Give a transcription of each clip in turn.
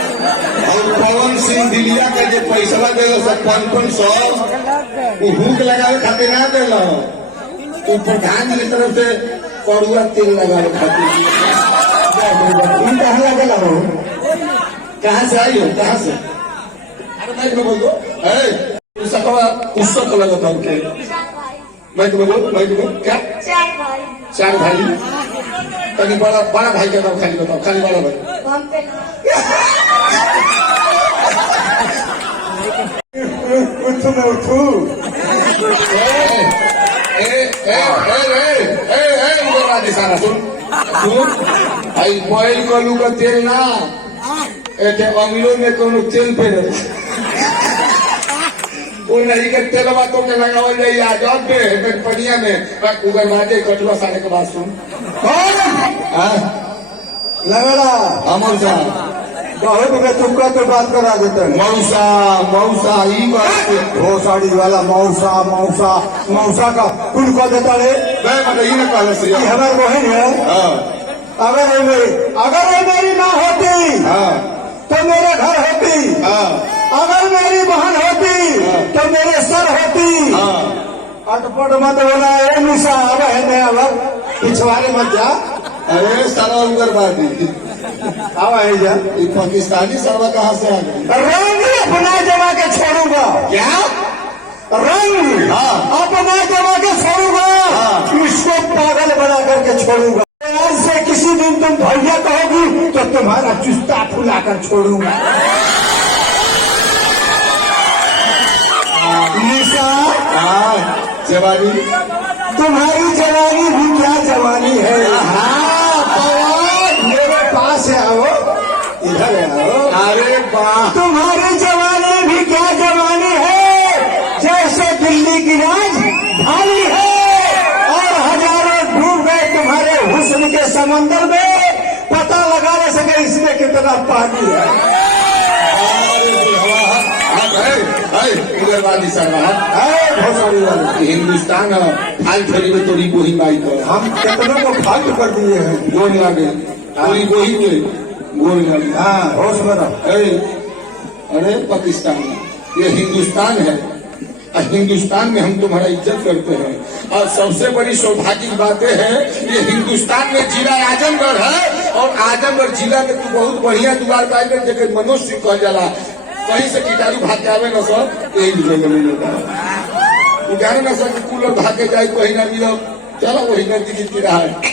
पवन सिंह दिलिया का जो पैसा दे 5500 हुक लगावे खातिर ना दिल प्रधान जी की तरफ से कड़ुआ तेल लगावे खातिर कहाँ लगे हो? कहाँ से आई हो? कहाँ से? अरे मैं बोल दो उसका लगा था उनके मैं बोलो क्या चार भाई तनी बड़ा भाई का नाम खाली बताओ खाली बड़ा भाई उठू सारा सुन भाई बॉयल कलू का तेल ना अमीरों में कोनो तेल पे वो नहीं के तेल बातों के लगावल जाइए आजाद पे पनिया में उगर बाटे कटवा सारे के बाद सुन लगड़ा अमर साहब बहुत में तुमका तो बात करा देते हैं मौसा ई बात साड़ी वाला मौसा का कुल को देता है मैं बताइए ना पहले से हमारे बहन है अगर ये मेरी माँ होती तो मेरे घर होती अगर मेरी बहन होती तो मेरे सर होती अटपट मत बोला निशा अब है नया वक्त पिछवाड़े मत जा अरे सारा उग्रवादी अब है जा पाकिस्तानी सर्वा कहाँ से आ गए रंग अपना जमा के छोड़ूंगा क्या रंग अपना जमा के छोड़ूंगा इसको पागल बना करके छोड़ूंगा आज से किसी दिन तुम भैया कहोगी तो तुम्हारा चुस्ता फुलाकर छोड़ूंगा निशा जवानी तुम्हारी जवानी भी क्या जवानी है मेरे पास आओ इधर आओ अरे वाह तुम्हारी जवानी भी क्या जवानी है जैसे दिल्ली की राजधानी है और हजारों डूब गए तुम्हारे हुस्न के समंदर में पता लगा न सके इसमें कितना पानी है उग्रवादी सर्वा हिंदुस्तान फाल फेरी में तोरी गोही माई कर हम कितनों को फालतू कर दिए हैं गोल लगे तोरी गोही में गोल लगे होश में अरे पाकिस्तान ये हिंदुस्तान है और हिंदुस्तान में हम तुम्हारा इज्जत करते हैं और सबसे बड़ी सौभाग्य की बातें हैं ये हिंदुस्तान में जिला आजमगढ़ है और आजमगढ़ जिला में तू बहुत बढ़िया द्वार पाएगा जगह मनोज सिंह कह जाला कहीं से कीटाणु भाग के आवे न सर यही जगह मिलेगा तू जाने न सर कूलर भाग के जाए कहीं ना मिलो चलो वही नजदीक की रहा है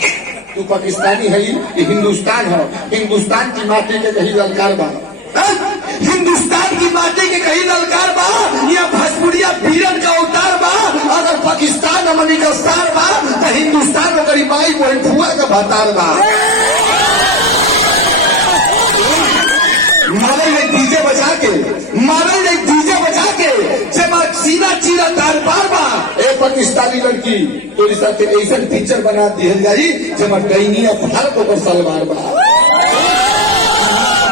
तू पाकिस्तानी है ये हिंदुस्तान है हिंदुस्तान की माटी के कहीं ललकार बा हिंदुस्तान की माटी के कहीं ललकार बा या भोजपुरिया वीरन का उतार बा अगर पाकिस्तान अमनी का स्टार बा तो हिंदुस्तान में गरीब माई बोल फुआ का भतार बा मारे डीजे बजा के जब सीना चीरा तार पार बा एक पाकिस्तानी लड़की तो साथ ऐसा पिक्चर बना दिहल जाई जब डैनिया भारत पर सलवार बा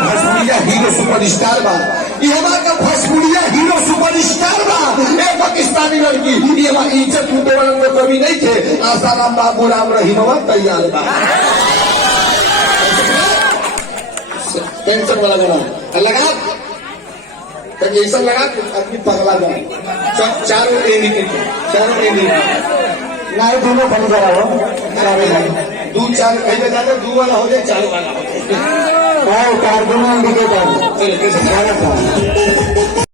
भोजपुरिया हीरो सुपरस्टार बा ये हमारा भोजपुरिया हीरो सुपरस्टार बा एक पाकिस्तानी लड़की ये इज्जत लूटे वाला को कभी नहीं थे आसाराम बाबू राम रहीम तैयार बा पेंशन वाला लगा कभी ऐसा लगा आदमी पगला जाए चारों नहीं दोनों बन जा रहा हो दूध चार कहीं पे जाते दूध वाला हो जाए चार वाला हो जाए दोनों इंडिकेटर चलो